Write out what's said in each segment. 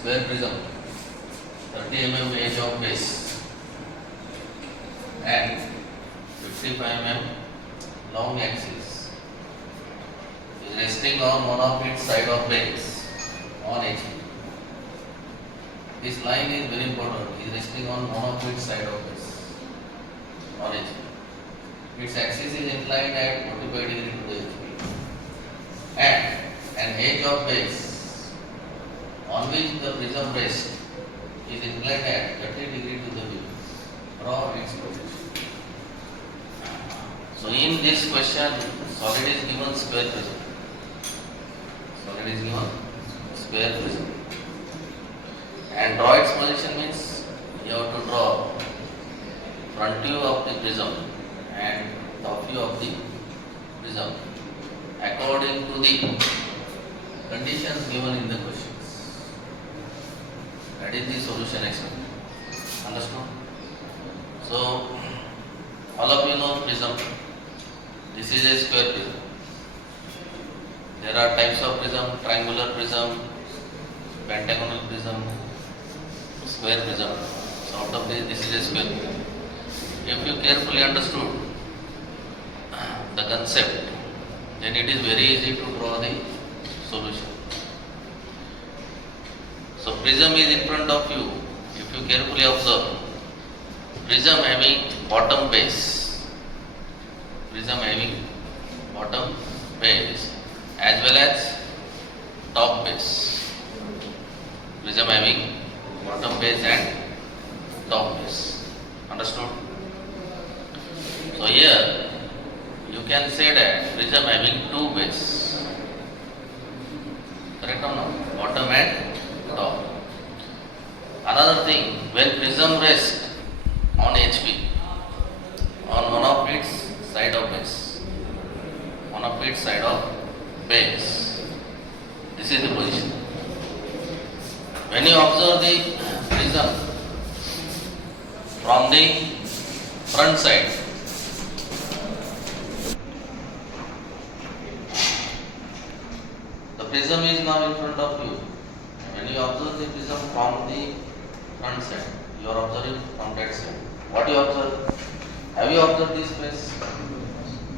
square prism, 30 edge of base and 55 long axis is resting on one of its side of base on HP. This line is very important. It is resting on one of its side of base on HP. Its axis is inclined at 45 degree to the HP, and an edge of base on which the prism rests is inclined at 30 degree to the beam from its position. So in this question, solid is given square prism. Solid is given square prism. And draw its position means you have to draw front view of the prism and top view of the prism according to the conditions given in the questions. That is the solution expected. Understood? So all of you know prism. This is a square prism. There are types of prism: triangular prism, pentagonal prism, square prism. So out of this is a square prism. If you carefully understood the concept, then it is very easy to draw the solution. So prism is in front of you. If you carefully observe, prism having bottom base, prism having bottom base as well as top base. Prism having bottom base and top base. Understood? So here you can say that prism having two base. Correct or not? Bottom and top. Another thing, when prism rests on HP, on one of its side of base, one of its side of base, this is the position. When you observe the prism from the front side, the prism is now in front of you. When you observe the prism from the front side, you are observing from that side. What you observe? Have you observed this face?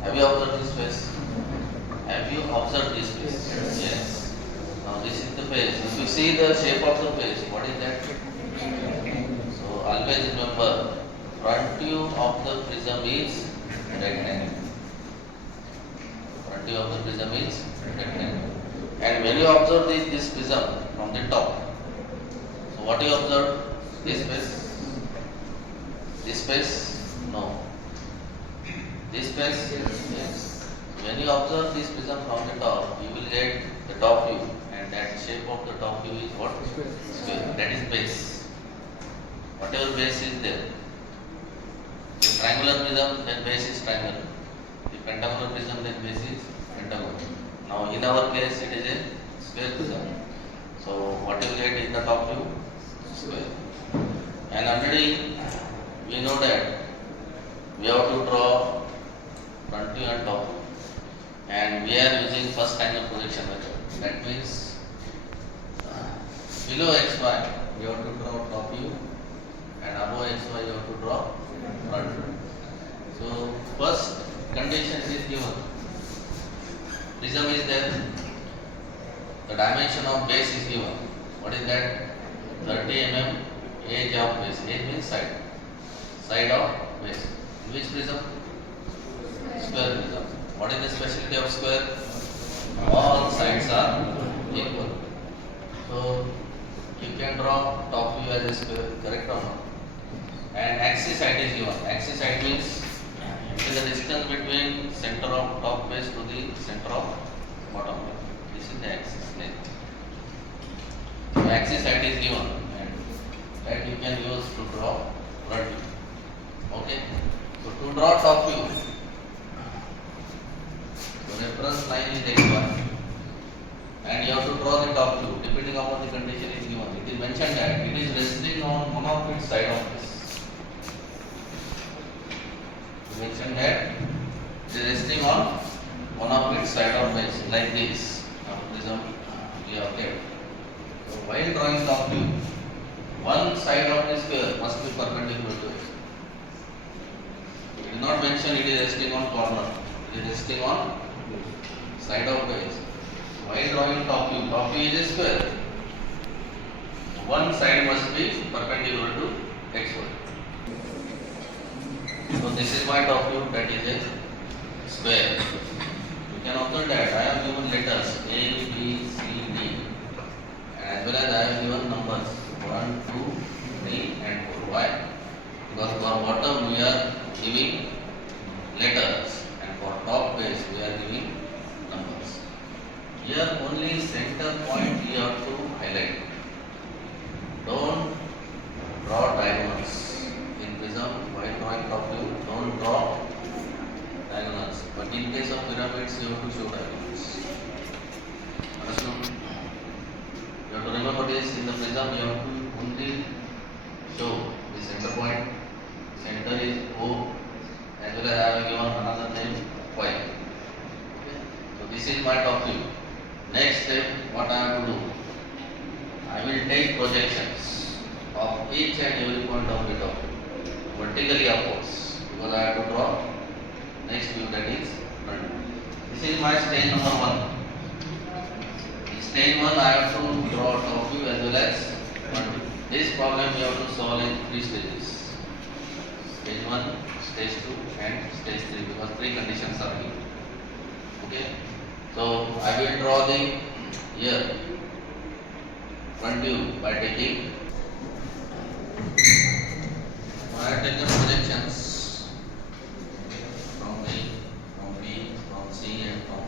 Have you observed this face? Have you observed this face? Yes. Now this is the face. If you see the shape of the face, what is that? So always remember, front view of the prism is rectangle. Front view of the prism is rectangle. And when you observe this prism from the top, so what you observe? This face? This face? No. This face? Yes. When you observe this prism from the top, you will get the top view, and that shape of the top view is what? Square. That is base. Whatever base is there. The triangular prism, then base is triangular. The pentagonal prism, then base is pentagonal. Now in our case it is a square prism. So what you get in the top view? Square. And already we know that we have to draw front view and top view. And we are using first angle projection method. That means below xy we have to draw top view, and above xy you have to draw front view. So first condition is given. Prism is there. The dimension of base is given. What is that? 30 edge of base. Edge means side. Side of base. Which prism? Square prism. What is the specialty of square? All sides are equal. So you can draw top view as a square, correct or not? And axis side is given. Axis side means it is the distance between center of top base to the center of bottom base. This is the axis length. So axis side is given, and that you can use to draw front view. Okay. So to draw top view, the reference line is x1, and you have to draw the top view depending upon the condition is given. It is mentioned that it is resting on one of its side of base. Mentioned that it is resting on one of its side of base like this. Now prism we have kept. So while drawing top view, one side of the sphere must be perpendicular to it. It is not mentioned it is resting on corner. It is resting on side of base. While drawing top view is a square. One side must be perpendicular to xy. So this is my top view, that is a square. You can observe that I have given letters A, B, C, D, and as well as I have given numbers 1, 2, 3 and 4. Why? Because for bottom we are giving letters and for top base we are giving numbers. Here only center point you have to highlight. Don't draw diagonals. In Prism, while drawing top view, don't draw diagonals. But in case of pyramids, you have to show diagonals. Understood? You have to remember this. In the Prism, you have to only show the center point. Center is O, as well as I have given another name Y. Okay. So this is my top view. Next step, what I have to do? I will take projections of each and every point of the top view vertically upwards, because I have to draw next view, that is front view. This is my stage number 1. In stage 1 I have to draw top view as well as front view. This problem you have to solve in 3 stages. Stage 1, stage 2 and stage 3, because 3 conditions are given. Okay. So I will draw the here front view by taking, I have taken projections from A, from B, from C and from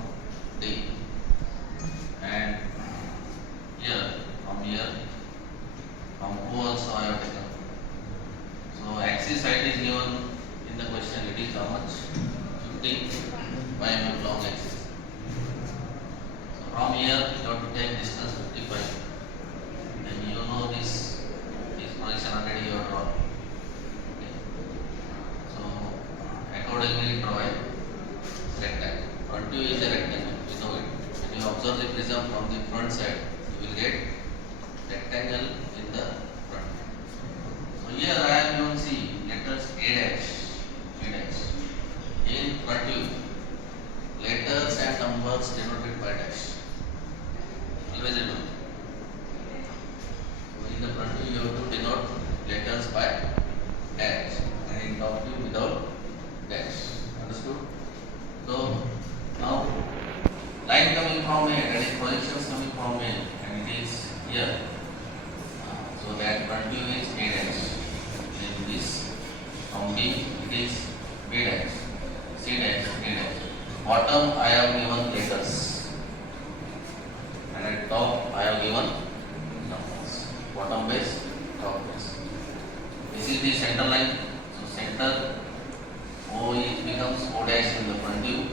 D, and here, from O also I have taken. So axis height is given in the question, it is how much? 50 by mm long axis. So from here you have to take distance 55. Then you know this projection already you have drawn. Okay. So accordingly draw a rectangle. Front view is a rectangle, you know it. When you observe the prism from the front side, you will get rectangle in the front. So here I am going to see letters A dash, B dash. In front view, letters and numbers denoted by dash. Always remember. In the front view, you have to denote letters by dash, and in top view without dash. Understood? So now line coming from A, that is projections coming from A, and it is here. So that front view is A dash. Then this from B, it is B dash, C dash, D dash. Bottom I have given letters, and at top I have given numbers. Bottom base, top base. This is the center line. So center O becomes O dash in the front view,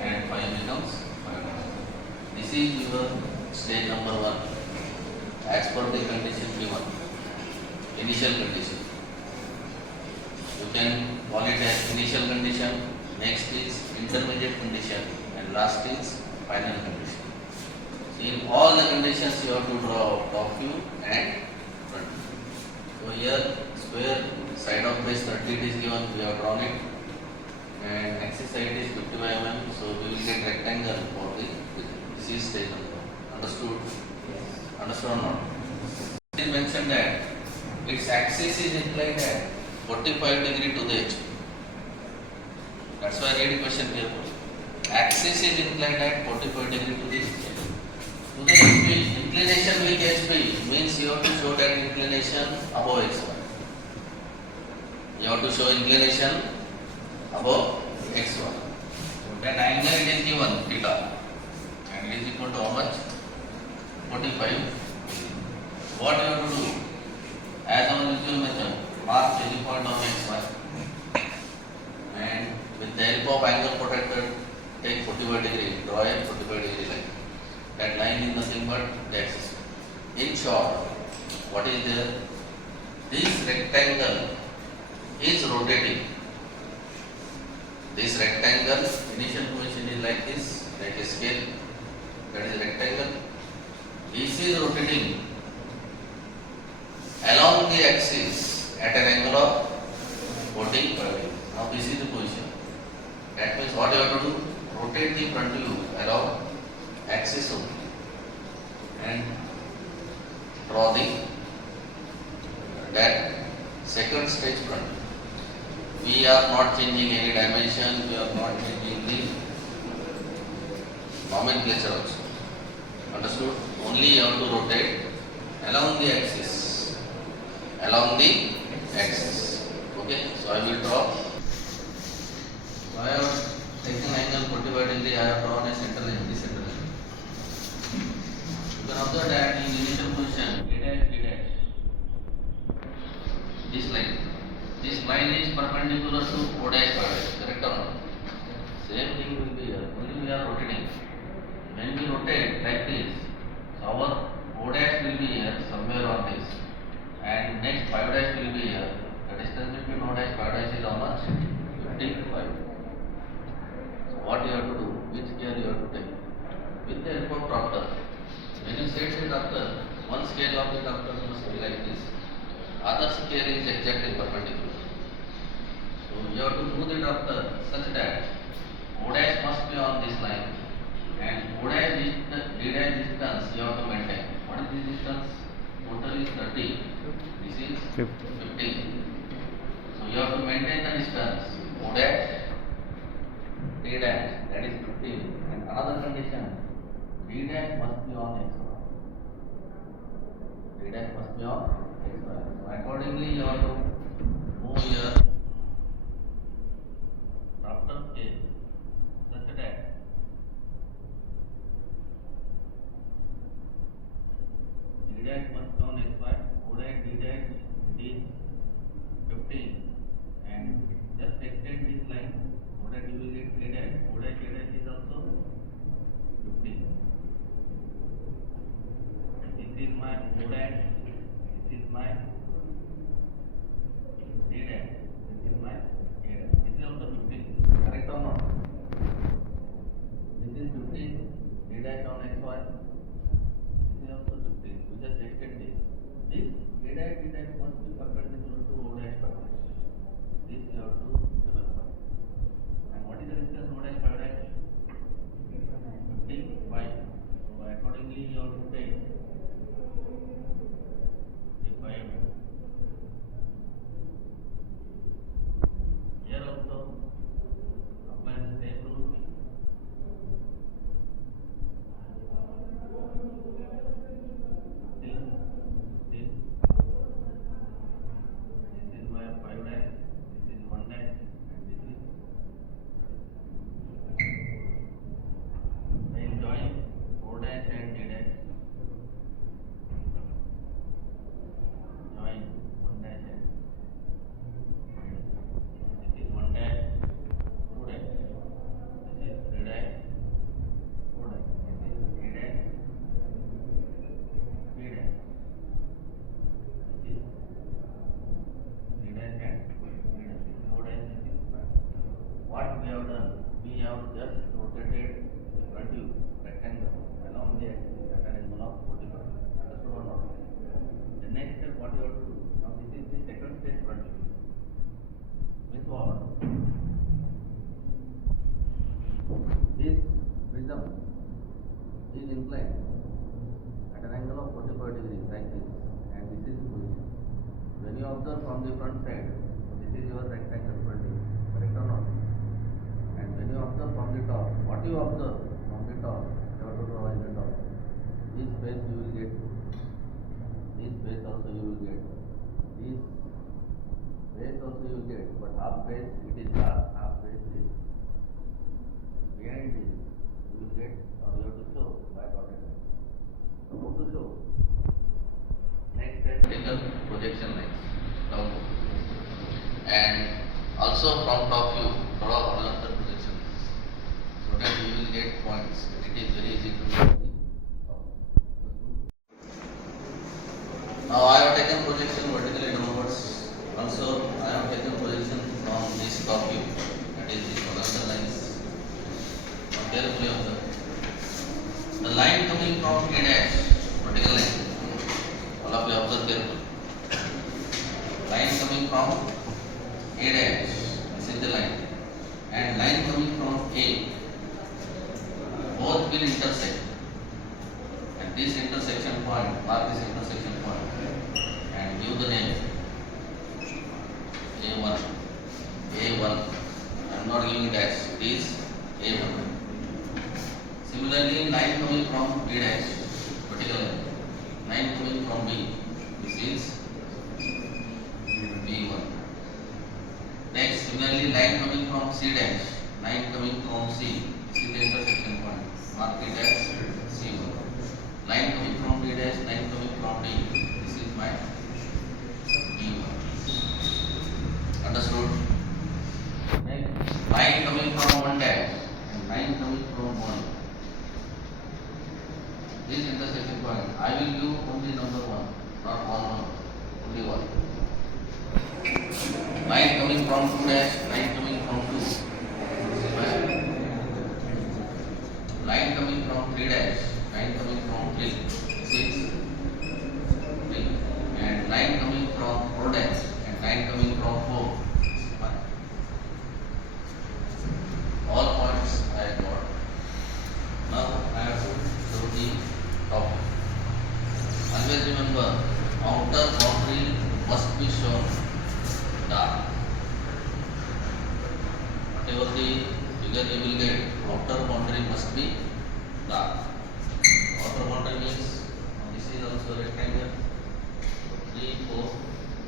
and 5 becomes 5. This is your stage number 1 as per the condition given. Initial condition. You can call it as initial condition. Next is intermediate condition, and last is final condition. So in all the conditions you have to draw top view and front view. So here square side of base 30 is given, we have drawn it, and axis side is 55 mm, so we will get rectangle for the this is stage number. Understood? Understood or not? It is mentioned that its axis is inclined at 45 degree to the HP. That's why I read the question carefully. Axis is inclined at 45 degree to the HP. To the HP, inclination with HP means you have to show that inclination above xy. You have to show inclination above xy. That angle it is given theta, and it is equal to how much? 45. What you have to do? As our usual method, mark any point on xy, and with the help of angle protector, take 45 degree, draw a 45 degree line. That line is nothing but the axis. In short, what is there? This rectangle is rotating. This rectangle, initial position is like this, like a scale. That is rectangle. This is rotating along the axis at an angle of 45 degrees. Now this is the position. That means what you have to do? Rotate the front view along axis only and draw the that second stage front. We are not changing any dimension, we are not changing the nomenclature also. Understood? Only you have to rotate along the axis. Along the axis. Okay? So I will draw. So I have taken angle 45 degree, I have drawn a center line, this center line. You can observe that in initial position, A dash, B dash. This line. This line is perpendicular to O dash, Y dash. Correct or not? Same thing will be here. Only we are rotating. When we rotate like this, so our O dash will be here somewhere on this, and next 5 dash will be here. The distance between O dash 5 dash is how much? 55. So what you have to do? Which scale you have to take? With the help of doctor. When you set the doctor, one scale of the doctor must be like this. Other scale is exactly perpendicular. So you have to move the doctor such that O dash must be on this line, and O dash D dash distance you have to maintain. What is this distance? Total is 30. This is 15. So you have to maintain the distance O dash D dash, that is 15. And another condition, D dash must be on X Y. D dash must be on X Y. So accordingly you have to move your doctor scale such that D dash must be on X Y, O dash D dash it is 15, and just extend this line so that you will get A dash. O dash A dash is also 15. This is my O dash, this is my D dash, this is my A dash. This is also 15. Correct or not? This is 15, D dash on X Y. This is also 15. You just extend this. This A dash D dash must be perpendicular to O dash 5 dash. This you have to remember. And what is the distance O dash 5 dash? 55. So accordingly you have to take 55. Here also apply the same rule. This is my 5 dash, this is 1 dash, and this is. Then join O dash and D dash. Join 1 dash and this is 1 dash, 2 dash. This is 3 dash, 4 dash. This is A dash, B dash. This is 3 dash and B dash. This is O dash, this is 5. What we have done? We have just rotated the front view rectangle along the axis at an angle of 45. Understood or not? The next step, what you have to do? Now this is the second stage front view. Means what? This prism is inclined at an angle of 45 degrees like this, and this is the position. When you observe from the front side, this is your rectangle front view. Correct or not? And when you observe from the top, what you observe from the top, you have to draw in the top. This space you will get, this space also you will get, this space also you will get, but half space it is dark, half space is behind this. You will get, or you have to show by dotted line. So how to show? Next step, vertical projection lines down, and also from top view draw horizontal projection lines, so that you will get points. It is very easy to do. Now I have taken projection vertically downwards. Also I have taken projection from this top view, that is this horizontal lines. Now carefully observe. The line coming from A dash, vertical line. All of you observe carefully. line coming from A dash, this is the line, and line coming from A, both will intersect. And this intersection point, mark this intersection point, and give the name A1. A1. I am not giving dash. It is A1. Similarly, line coming from B dash, particular line coming from B, this is B1. Next, similarly, line coming from C dash, line coming from C, this is the intersection point. Mark it as C1. Line coming from D dash, line coming from D, this is my B1. Understood? Next, line coming from 1 dash and line coming from 1. This intersection point, I will give only number 1, not 1, only 1. Line coming from 2 dash, line coming from 2. This is my line coming from 3 dash, line coming from 3. 6, 3. And line coming from 4 dash and line coming from 4. This is my all points I got. Now I have to do the topic. Always remember, outer boundary must be shown dark. Whatever the figure you will get, outer boundary must be dark. Outer boundary means this is also rectangle. 3, 4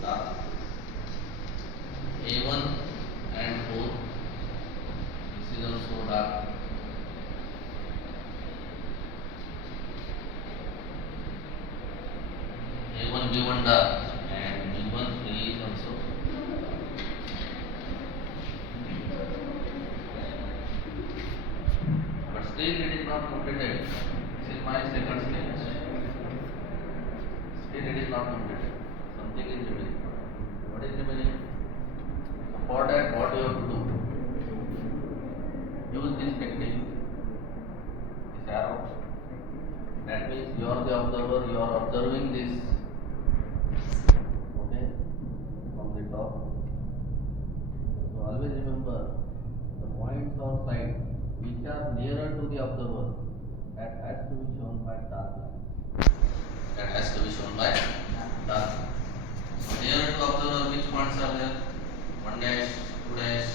dark. A1 and 4. This is also dark. A1, B1 dark, and B1, 3 is also. But still it is not completed. This is my second stage. Still it is not completed. Something is remaining. What is remaining? For that, what you have to do? Use this technique. This arrow. That means you are the observer. You are observing this. Okay, from the top. So always remember the points or sides which are nearer to the observer, that has to be shown by dark line. That has to be shown by dark line. So nearer to observer, which points are there? 1 dash, 2 dash,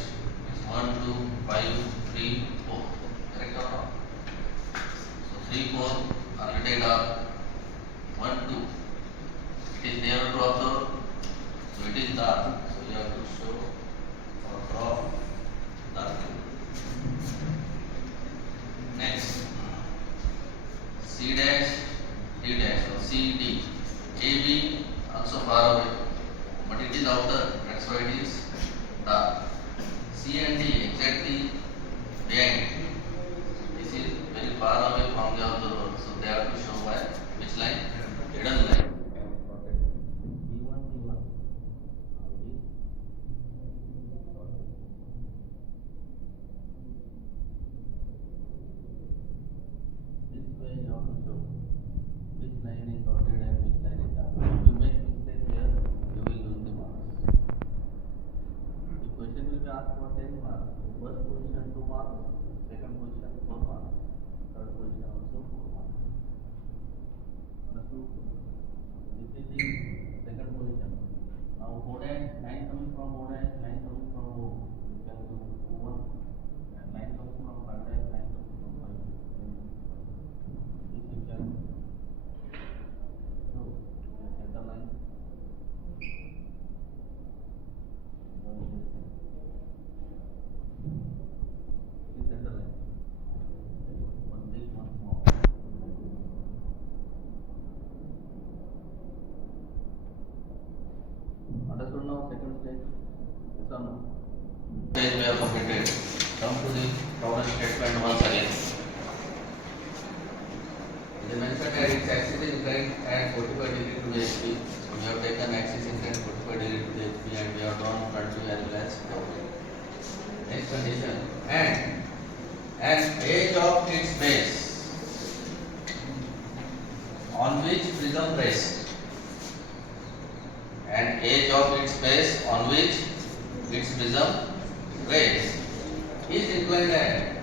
is 1, 2, 5, 3, 4. Correct or not? So 3, 4 are little dark. 1, 2. It is nearer to observer, so it is dark. So you have to show or draw dark. Next, C dash, D dash, or C, D. AB also far away, but it is outer, that's why it is dark. C and D exactly behind. This is very far away from the observer, so they have to show by which line? Hidden line. B1, B1. This way you have to show which line is dotted and which line is dark. If you make mistake here, you will lose the marks. The question will be asked for 10 marks. First position 2 marks, second position 4 marks, third position also 4 marks. Understood? This is the second position. Now O dash, line coming from O dash, line coming from O. You can do O1, and line coming from 5 dash, line coming from 5. This you can show the center line. This center line. One big, one small. Understood now? Second stage. Yes or no? Stage we have completed. Come to the problem statement once again. It is mentioned that its axis is inclined at 45 degree to the HP. So we have taken axis inclined 45 degree to the HP and we have drawn front view as well as top view. Next condition. And an edge of its base on which prism rests and and edge of its face on which its prism rests is inclined at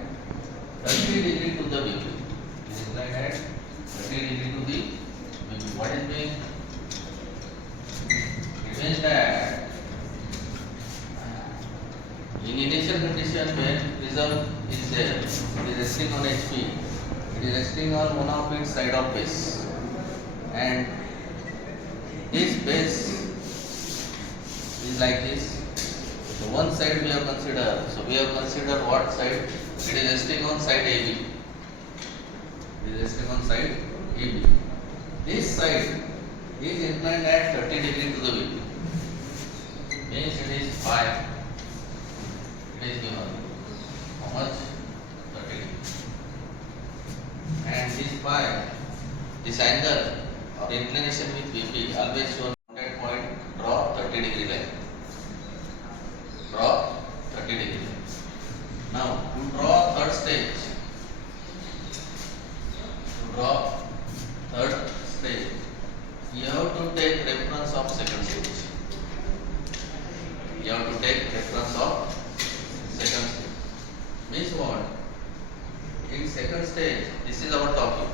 30 degree to the BP. Is inclined at 30 degree to the BP. What is mean? It means that in initial condition when prism is there, it is resting on HP. It is resting on one of its side of base, and this base is like this. So one side we have considered. So we have considered what side? It is resting on side AB. It is resting on side AB. This side is inclined at 30 degree to the BP. Means it is phi. It is given. How much? 30 degree. And this phi, this angle or inclination with BP always shown at point. Draw 30 degree line. Draw 30 degree. Now to draw third stage. To draw third stage, you have to take reference of second stage. You have to take reference of second stage. Means what? In second stage, this is our top view.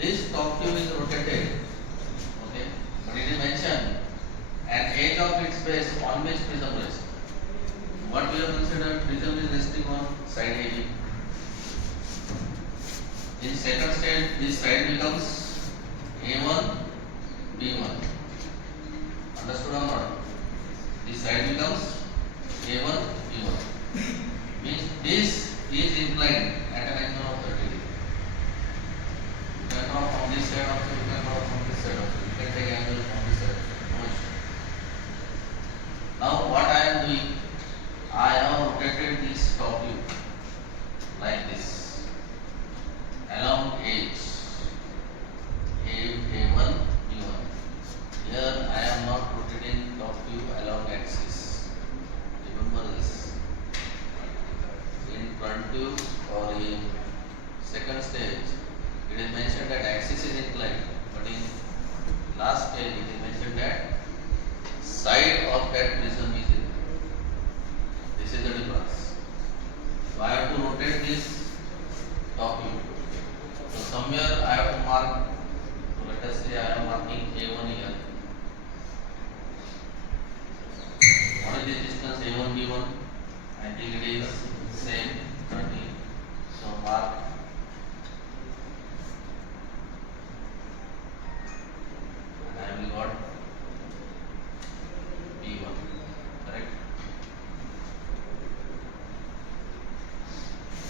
This top view is rotated. Okay, but it is mentioned an edge of its face on which prism rests. What we have considered, prism is resting on side AB. In second stage, this side becomes A1, B1. Understood or not? This side becomes A1, B1. Means this is inclined at an angle of 30 degree. You can draw from this side also, you can draw from this side also. You can take angle from this side. No issue. Now what I am doing, I have rotated this top view like this along edge A1, B1. Here I am not rotating top view along axis. Remember this. In front view or in second stage, it is mentioned that axis is inclined, but in last stage it is mentioned that side of that prism is inclined. This is the difference. So I have to rotate this top view. So somewhere I have to mark. So let us say I am marking A1 here. What is the distance A1 B1? I think it is same 30. So mark. And I will got B1. Correct?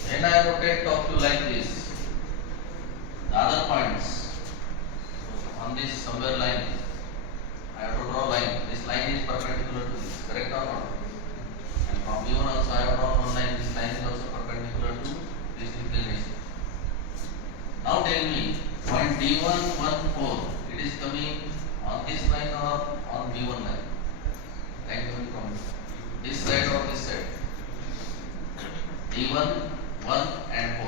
When I rotate top view like this, the other points, so on this somewhere line, I have to draw line. This line is perpendicular to this, correct or not? And from B1 also I have drawn one line. This line is also perpendicular to this inclination. Now tell me, point D1, 1, 4, it is coming on this line or on B1 line? Line coming from this side or this side? D1, 1 and 4.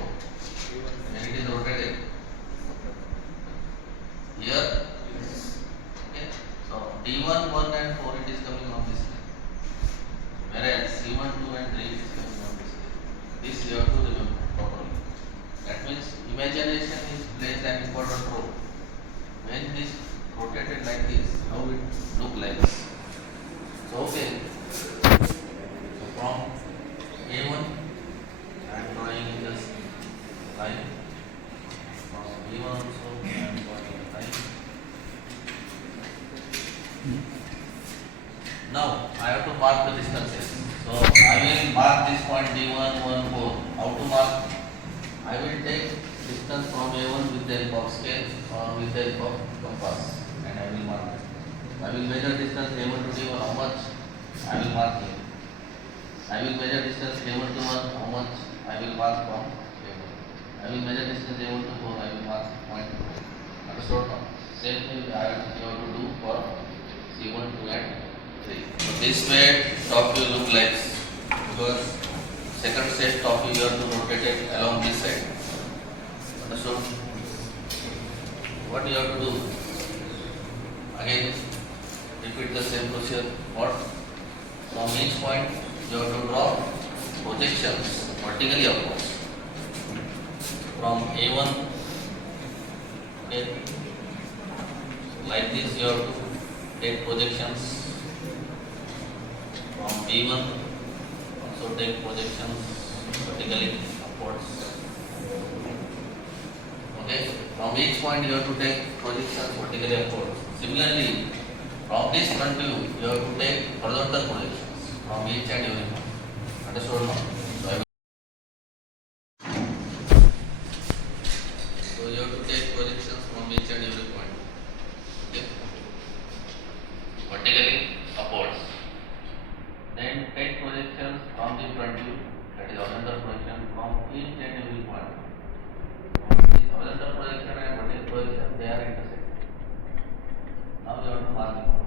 When it is rotated. Here. Okay. So D1, 1 and 4 it is coming on this line. Whereas C1, 2 and 3 is coming on this line. This you have to remember properly. That means imagination is plays an important role. When this rotated like this, how it look like this. So okay. So from A1 I am drawing this line. From B1 also I am drawing a line. Now I have to mark the distances. So I will mark this point D1, 1, 4. How to mark? I will take distance from A1 with the help of scale or with the help of compass, and I will mark it. I will measure distance A1 to D1, how much? I will mark here. I will measure distance A1 to 1, how much? I will mark from A1. I will measure distance A1 to 4, I will mark point. Understood now? Same thing you have to do for C1, 2 and 3. So this way top view look like, because second stage top view you have to rotate it along this side. Understood? What you have to do? Again, repeat the same procedure. What? From each point you have to draw projections vertically upwards. From A1, okay, like this you have to take projections. From B1 also take projections vertically upwards. Okay, from each point you have to take projections vertically upwards. Similarly, from this front view you have to take horizontal projections from each and every point. Understood now? So you have to take projections from each and every point. Okay, vertically upwards. Then take projections from the front view, that is horizontal projection from each and every point. This horizontal projection and vertical projection, they are intersecting. Now you have to mark the point.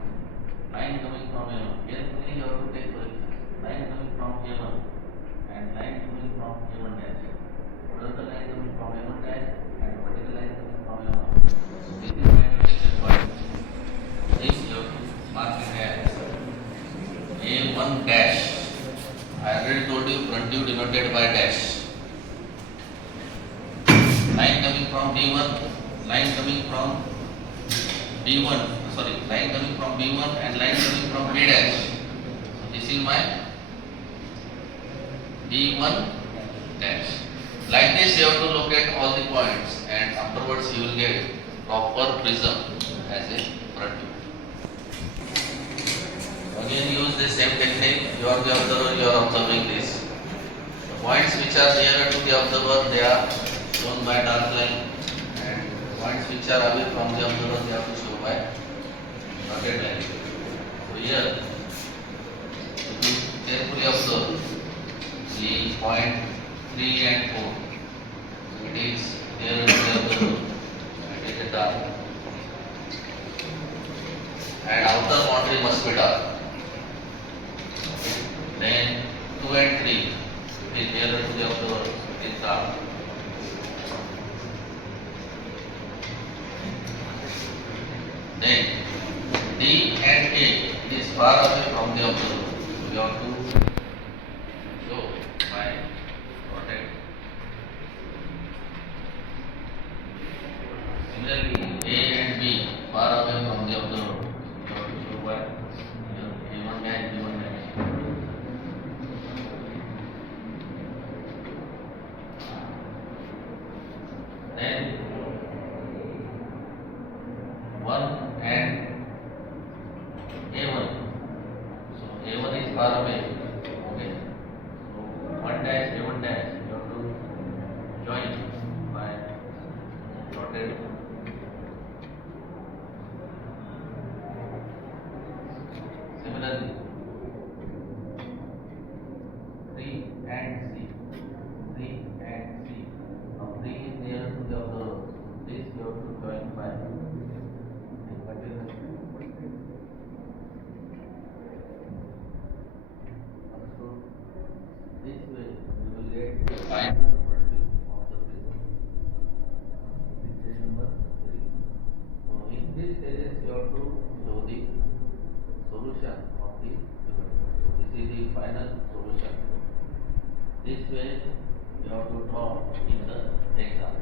Line coming from A1. Carefully you have to take projections. Line coming from A1 and line coming from A1 dash. Horizontal line coming from A1 dash and vertical line coming from A1. So this is my intersection point. This you have to mark it as A1 dash. I already told you front view denoted by dash. Line coming from B1, line coming from B1, sorry, line coming from B1 and line coming from B dash. So this is my B1 dash. Like this you have to locate all the points and afterwards you will get proper prism as a front view. Again use the same technique. You are the observer, you are observing this. The points which are nearer to the observer, they are shown by dark line, and points which are away from the observer, they are shown by dotted line. So here, if you carefully observe the point 3 and 4, so it is nearer to the observer, and it is dark, and outer boundary must be dark. Then 2 and 3, it is nearer to the observer, it is dark. Then D and A, it is far away from the observer. So we have to show by dotted. Similarly, A and B far away from the observer. So we have to show by A1 dash, B1 dash. Then 1 and A1. So A1 is far away. Okay. So 1 dash, A1 dash, you have to join by dotted. Similarly, 3 and C. 3 and C. Now 3 is near to the observer. This you have to join by continuous. So this way you will get the final verdict of the prism. This is number 3. So in this stages you have to show the solution of the prism. So this is the final solution. This way you have to draw in the exam.